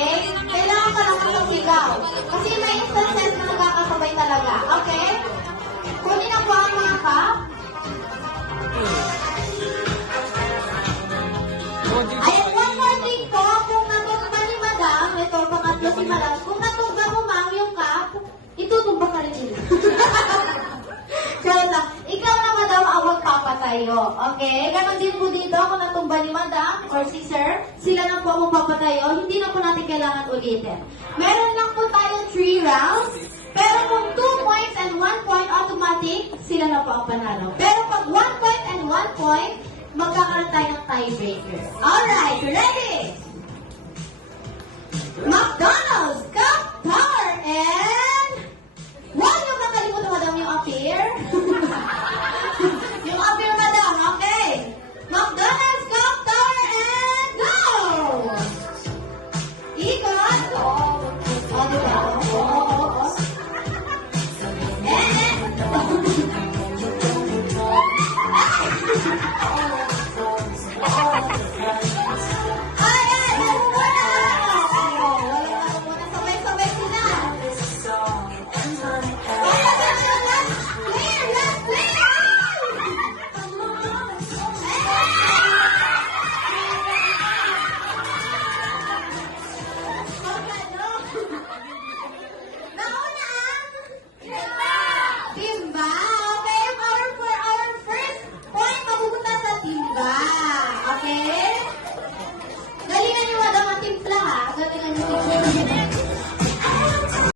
Okay? Kailangan ka lang magsigaw. Kasi may instances na nagkakasabay talaga. Okay? Kunin na po ang mga cup. Ayan, one more thing po. Kung natumba ni Madam, ito, pangatlo si Madam, kung natumba mo, ma'am, yung cup, itutumba ka rin nila. Kaya ikaw na, Madam, ang magpapatayo. Okay? Ganon din po dito, kung natumba ni Madam or si Sir, sila na po ang magpapatayo. Hindi na po natin kailangan ulitin. Meron lang po tayo 3 rounds. Pero kung 2 points and 1 point automatic, sila na po ang panalo. Pero pag 1 point and 1 point, magkakaroon tayo ng tiebreaker. Alright, ready? McDonald's, Cup, Power, and... Huwag niyo kakalimutan, Madam, yung appear. Yung appear, Madam, okay. McDonald's, Cup, Tower, and go! Ikot. O, diba? Oo. Galingan niyo, Madam, ang timpla, ha? Galingan niyo.